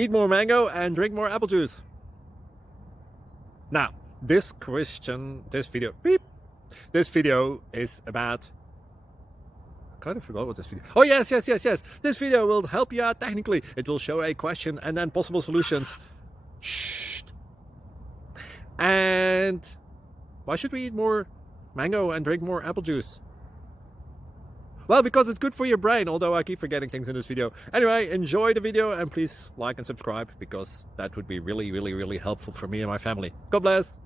Eat more mango and drink more apple juice. Now, this video is about... I kind of forgot what this video... Oh, yes. This video will help you out technically. It will show a question and then possible solutions. Shh. And why should we eat more mango and drink more apple juice? Well, because it's good for your brain, although I keep forgetting things in this video. Anyway, enjoy the video and please like and subscribe, because that would be really helpful for me and my family. God bless!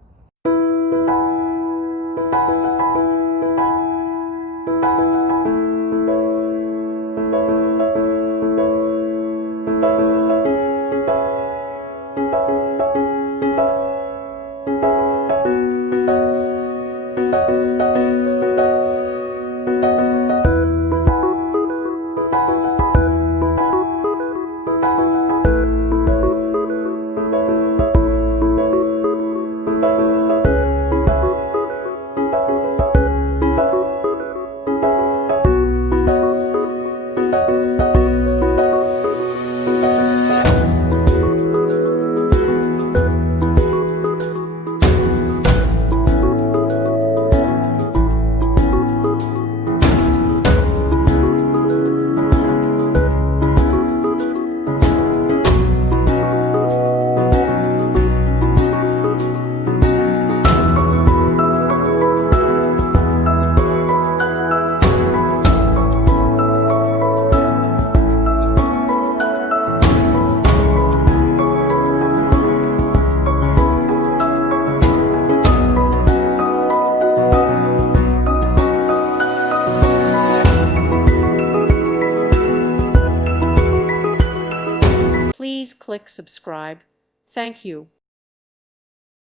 Please click subscribe. Thank you.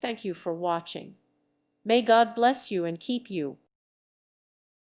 Thank you for watching. May God bless you and keep you.